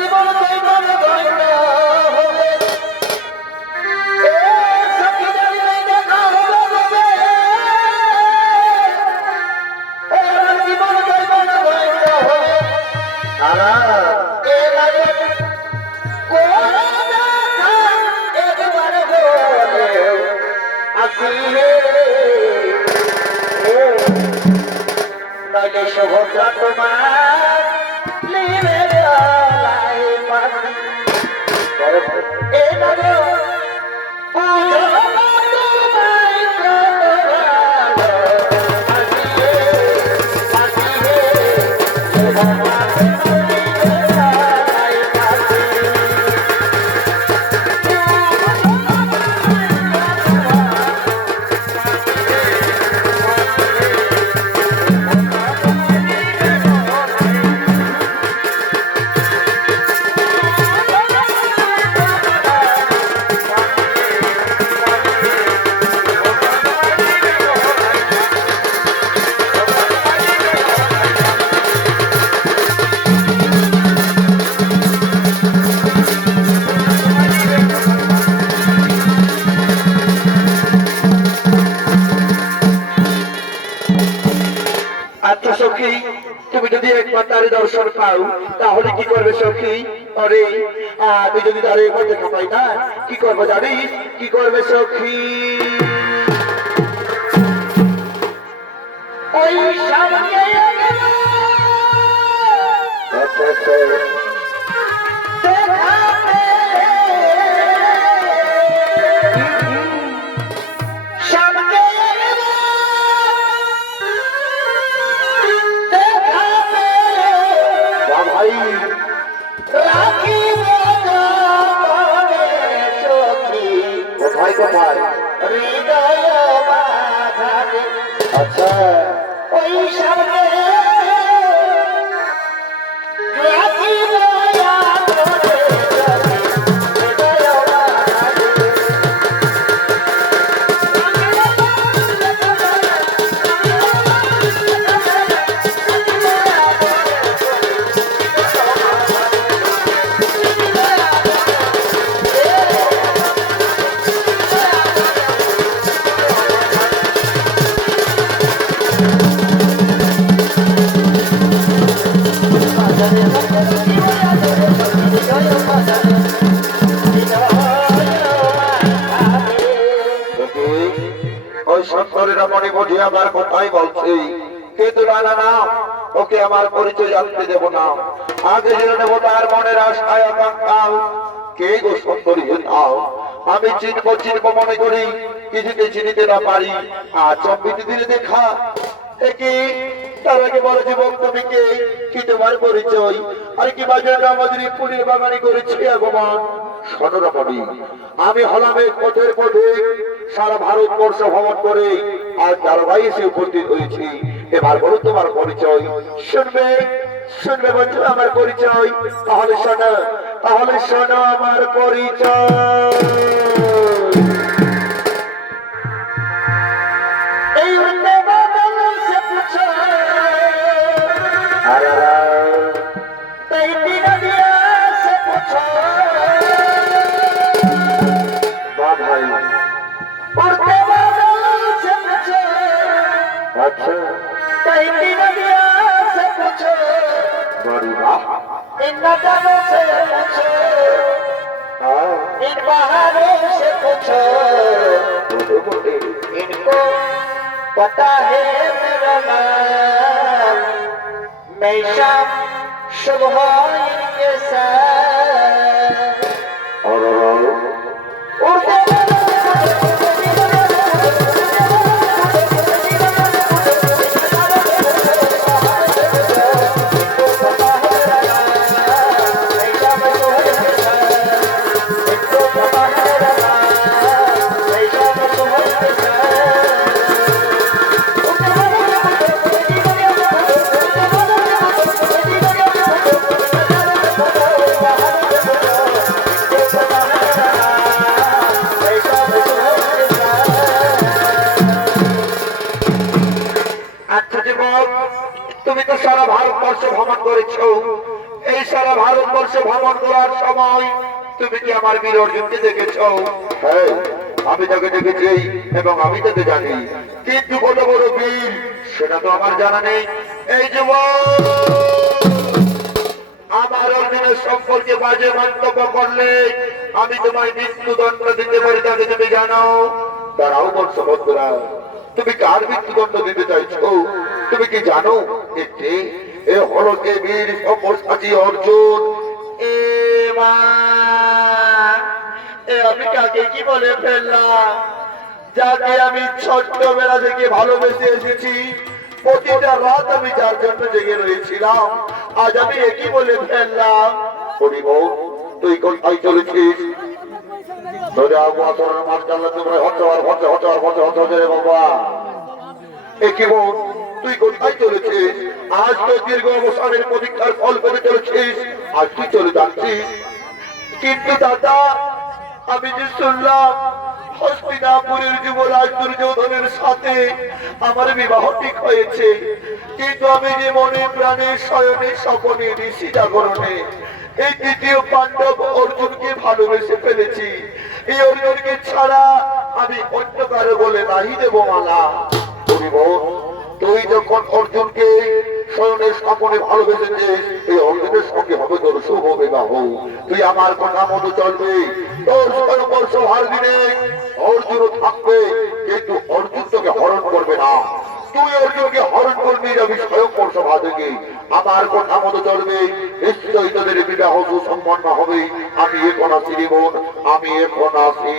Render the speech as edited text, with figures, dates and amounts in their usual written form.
জীবন জীবন ধন্য হবে এ সখী জানি নাই দেখা হবে এ জীবন জীবন ধন্য হবে তারা এ লাগে কোরা দেখা একবার বলে আসিলে নইলে শুভদ্রা তোমার লিবে লাই পাখি এ লাগে পুজো তোমায় প্রভালো আসিলে আসিলে শুভদ্রা আচ্ছা সখী তুমি যদি একবার তার দর্শন পাও তাহলে কি করবে সখী আরে তুই যদি তার একবার দেখা পাই না কি করবো জানিস কি করবে সখী ওই সামনে আচ্ছা ওই সামনে ওই শঙ্করের মনে বুঝি আমার কথাই বলছি কিন্তু না না না ওকে আমার পরিচয় জানতে দেব না আগে জেনে নেবো তার মনের আশায় আকাঙ্ক্ষাল কে গো সুন্দরী নাও আমি চিনবো মনে করি কিছুতে চিনিতে না পারি আর চম্পিতে দিলে দেখা একে তার আগে বলে জীবন তুমি কে কি তোমার পরিচয় আর কি বাজারে আমাদের ফুলের বাগানি করেছে আগমন সনরমণি আমি হলাম এক পথের পথে সারা ভারতবর্ষ ভ্রমণ করে আর জলবায়ু এসে উপস্থিত হয়েছি এবার বলো তোমার পরিচয় শুনবে শুনবে বলছো আমার পরিচয় তাহলে শোনো আমার পরিচয় এই अच्छा से पूछो बड़ी वाह इन नजारों से पूछो इन बहारों से पूछो इनको पता है मेरा नाम मैं शाम सुबह इनके साथ और उड़ते তুমি তো সারা ভারতবর্ষ ভ্রমণ করেছো এই সারা ভারতবর্ষ রাজহংস ভ্রমণ করার সময় তুমি কি আমার বীর অর্জুনকে দেখেছো? হ্যাঁ, আমি তাকে দেখেছি এবং আমি তাকে জানি, কিন্তু কত বড় বীর সেটা তো আমার জানা নেই। এই যুবক, আমার অর্জুনের সম্পর্কে বাজে মন্তব্য করলে আমি তোমায় মৃত্যুদণ্ড দিতে পারি, তাকে তুমি জানো? তারাও বলছ বন্ধুরা, তুমি কার মৃত্যুদণ্ড দিতে চাইছো? তুমি কি জানো এতে এ হলো কে বীর সব্যসাচী অর্জুন? এ মা, এ আমি কাকে কি বলে ফেললাম? যাকে আমি ছোট্টবেলা থেকে ভালোবেসে এসেছি, প্রতিটা রাত আমি যার জন্য জেগে রয়েছিলাম, আজ আমি একই বলে ফেললাম। হরিব, তুই কোথায় চলেছিস? ধরে আবু আসরের মাঠ জানলে তোমরা হচ্ছে রে বাবা। একই বোন, তুই কোথায় চলেছিস? আজ তো দীর্ঘ অবসানের প্রতীক্ষার ফল পেতে চলেছিস, আজ তুই চলে যাচ্ছিস। কিন্তু দাদা, আমি যে শুনলাম হস্তিনাপুরের যুবরাজ দুর্যোধনের সাথে আমার বিবাহ ঠিক হয়েছে, কিন্তু আমি যে মনে প্রাণে শয়নে স্বপনে ঋষি জাগরণে এই তৃতীয় পাণ্ডব অর্জুনকে ভালোবেসে ফেলেছি। এই অর্জুনকে ছাড়া আমি অন্য কারো বলে নাহি দেব মালা। তুই যখন অর্জুনকে শয়নের স্বপনে ভালোবেসেছিস, এই অর্জুনের সঙ্গে হবে তোর শুভ বিবাহ। তুই আমার কথা মতো চলবে, তোর স্বয়ংবর্ষ হার দিনে অর্জুন থাকবে, কিন্তু অর্জুন তোকে হরণ করবে না। তুই অর্জুনকে হরণ করবি, যাবি স্বয়ংবর্ষ ভাজকে। আমার কথা মতো চলবে, নিশ্চয়ই তোদের বিবাহ সুসম্পন্ন হবে। আমি এখন আসি বোন, আমি এখন আসি।